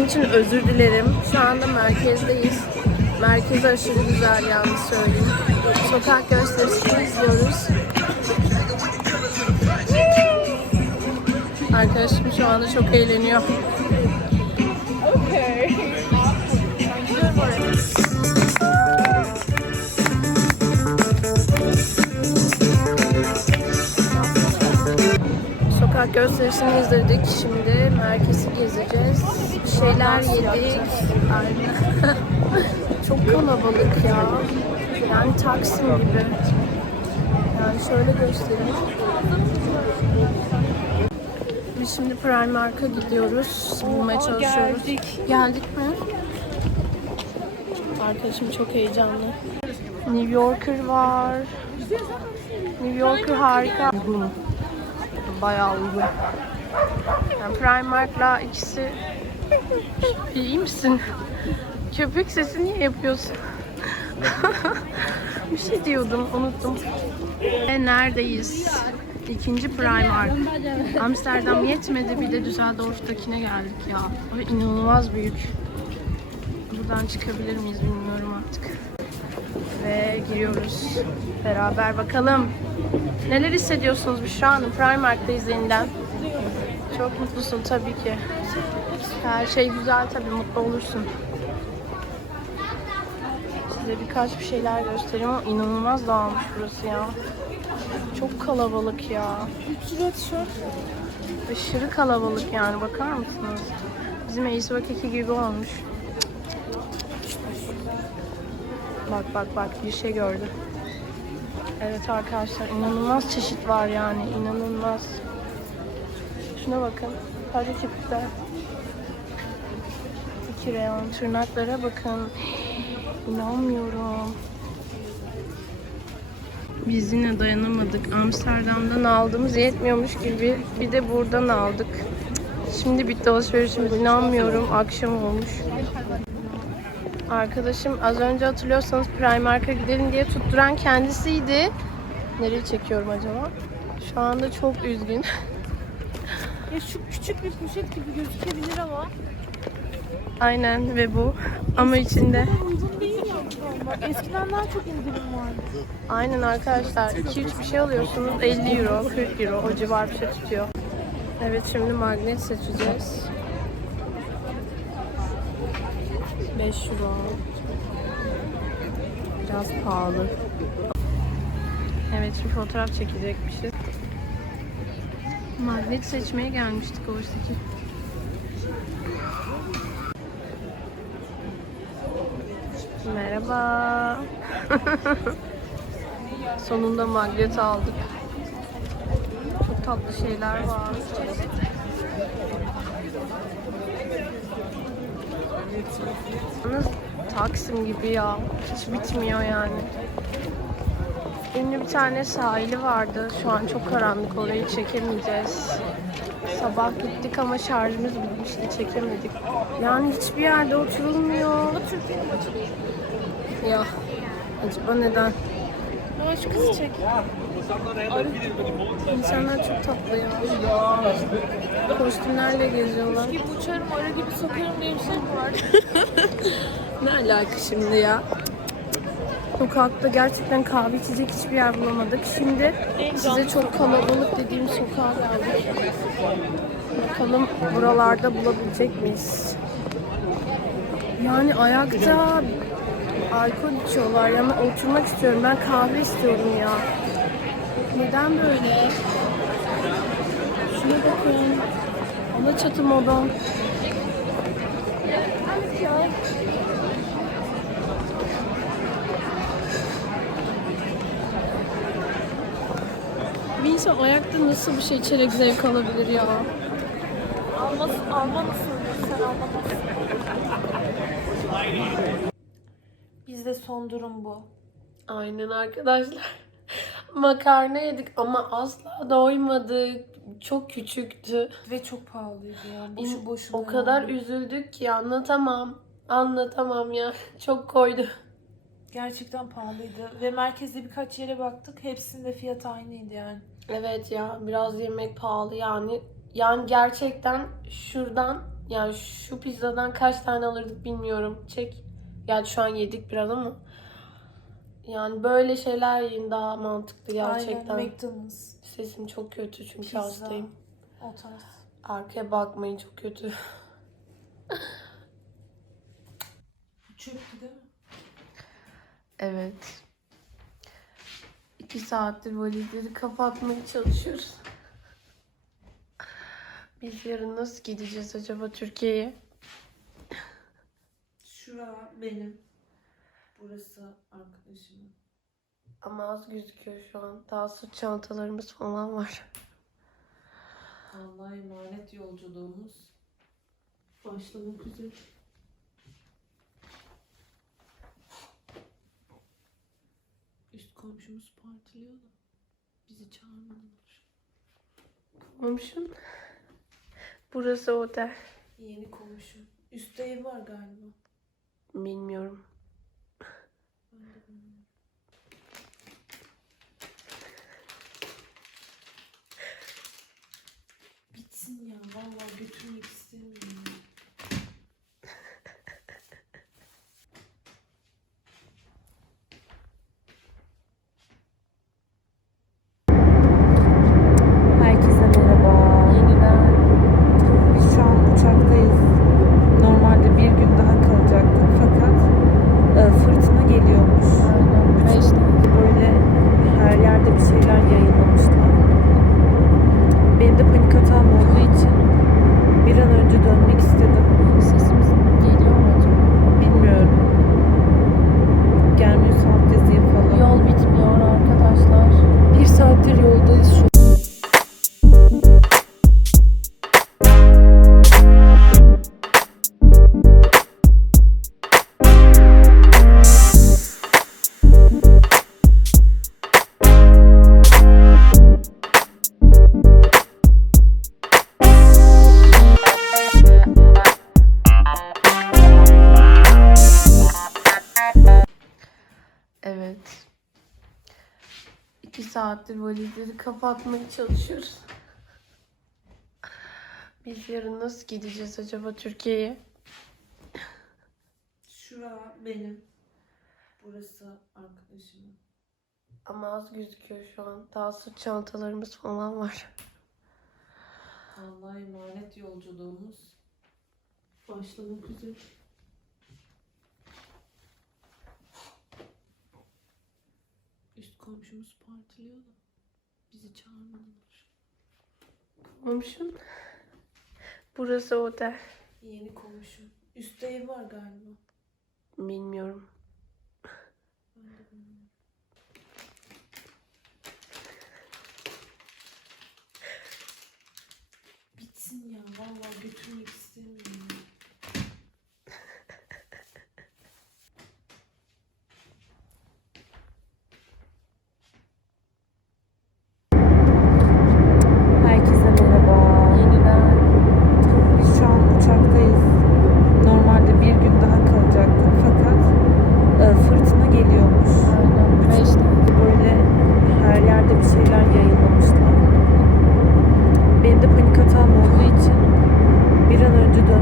için özür dilerim. Şu anda merkezdeyiz. Merkez aşırı güzel yalnız söyleyeyim. Sokak gösterisini izliyoruz. Arkadaşım şu anda çok eğleniyor. Sokak gösterisini izledik. Şimdi merkezi gezeceğiz. Şeyler yedik. Aynen. Çok kalabalık ya. Yani Taksim gibi. Yani şöyle göstereyim. Biz şimdi Primark'a gidiyoruz. Bulmaya çalışıyoruz. geldik. Geldik mi? Arkadaşım çok heyecanlı. New Yorker var. New Yorker harika. Bayağı uygun. Yani Primark'la ikisi iyi misin? Köpek sesi niye yapıyorsun? Bir şey diyordum, unuttum. Ve neredeyiz? İkinci Primark. Amsterdam yetmedi bir de Düsseldorf'takine geldik ya. Ve inanılmaz büyük. Buradan çıkabilir miyiz bilmiyorum artık. Ve giriyoruz. Beraber bakalım. Neler hissediyorsunuz Büşra Hanım? Primark'tayız yeniden. Çok mutlusun tabii ki. Her şey güzel tabii mutlu olursun. Size birkaç bir şeyler göstereyim ama inanılmaz dağılmış burası ya. Çok kalabalık ya. 3 lira. Aşırı kalabalık yani bakar mısınız? Bizim Ace Vakeki gibi olmuş. Bak bak bak bir şey gördü. Evet arkadaşlar inanılmaz çeşit var yani inanılmaz. Şuna bakın. Hadi tipler. İki reyon tırnaklara bakın. İnanmıyorum. Biz yine dayanamadık. Amsterdam'dan aldığımız yetmiyormuş gibi bir de buradan aldık. Şimdi bitti alışverişimiz. İnanmıyorum. Akşam olmuş. Arkadaşım az önce hatırlıyorsanız Primark'a gidelim diye tutturan kendisiydi. Nereye çekiyorum acaba? Şu anda çok üzgün. Ya şu küçük bir poşet gibi gözükebilir ama. Aynen ve bu. Ama içinde. Uygun değil ya bu Bak eskiden daha çok indirim vardı. Aynen arkadaşlar 2-3 bir şey alıyorsunuz 50 euro 40 euro o civar bir şey tutuyor. Evet şimdi magnet seçeceğiz. 5 euro. Biraz pahalı. Evet şimdi fotoğraf çekecekmişiz. Magnet seçmeye gelmiştik oysa ki. Merhaba. Sonunda magnet aldık. Çok tatlı şeyler var. Yalnız Taksim gibi ya. Hiç bitmiyor yani. Ünlü bir tane sahili vardı. Şu an çok karanlık orayı çekemeyeceğiz. Sabah gittik ama şarjımız bitmişti çekemedik. Yani hiçbir yerde oturulmuyor. Ya acaba neden? Ama şu kızı çek. İnsanlar çok tatlı ya. Kostümlerle geziyorlar. Gibi uçarım ara gibi sokarım diye bir şey mi var? Ne alaka şimdi ya? Sokakta gerçekten kahve içecek hiçbir yer bulamadık. Şimdi size çok kalabalık dediğim sokağa geldik. Bakalım buralarda bulabilecek miyiz? Yani ayakta alkol içiyorlar. Yani oturmak istiyorum. Ben kahve istiyorum ya. Neden böyle? Şuna bakın. Alaçatı modon. Bir insan ayakta nasıl bir şey içerek zevk alabilir ya? Almasın, almalısın. Sen almalısın. Bizde son durum bu. Aynen arkadaşlar. Makarna yedik ama asla doymadık. Çok küçüktü. Ve çok pahalıydı ya. Boşu boşuna. O kadar yani. üzüldük ki anlatamam. Anlatamam ya. Çok koydu. Gerçekten pahalıydı. Ve merkezde birkaç yere baktık. Hepsinde fiyat aynıydı yani. Evet ya biraz yemek pahalı yani. Yani gerçekten şuradan Yani şu pizzadan kaç tane alırdık bilmiyorum. Çek. Yani şu an yedik biraz ama. Yani böyle şeyler yiyin daha mantıklı gerçekten. Aynen McDonald's. Sesim çok kötü çünkü Pizza. hastayım. O tarz. Arkaya bakmayın çok kötü. Çöptü değil mi? Evet. İki saattir valizleri kapatmaya çalışıyoruz. Biz yarın nasıl gideceğiz acaba Türkiye'ye? Şura benim. Burası arkadaşımın. Ama az gözüküyor şu an. Daha sırt çantalarımız falan var. Allah'a emanet yolculuğumuz başlamak üzere. Komşumuz partiliyor da bizi çağırmadılar. Komşum. Burası otel. Yeni komşum. Üstte ev var galiba. Bilmiyorum. Ben de bilmiyorum. Bitsin ya. Vallahi götürmek saattir valizleri kapatmaya çalışıyoruz. Biz yarın nasıl gideceğiz acaba Türkiye'ye? Şura benim. Burası arkadaşımın. Ama az gözüküyor şu an. Daha sırt çantalarımız falan var. Allah'a emanet yolculuğumuz başlamak üzere. Komşumuz partiliyor da bizi çağırmadılar. Komşum. Burası otel. Yeni komşum. Üstte ev var galiba. Bilmiyorum. Ben de bilmiyorum. Bitsin ya. Vallahi götürmek istemiyorum. ya. Herkese merhaba. Yeniden. Biz şu an uçaktayız. Normalde bir gün daha kalacaktık fakat e, fırtına geliyormuş. Aynen. Beş Böyle her yerde bir şeyler yayınlamışlar. Benim de panik atağım olduğu için bir an önce dönmek istedim. Sesimiz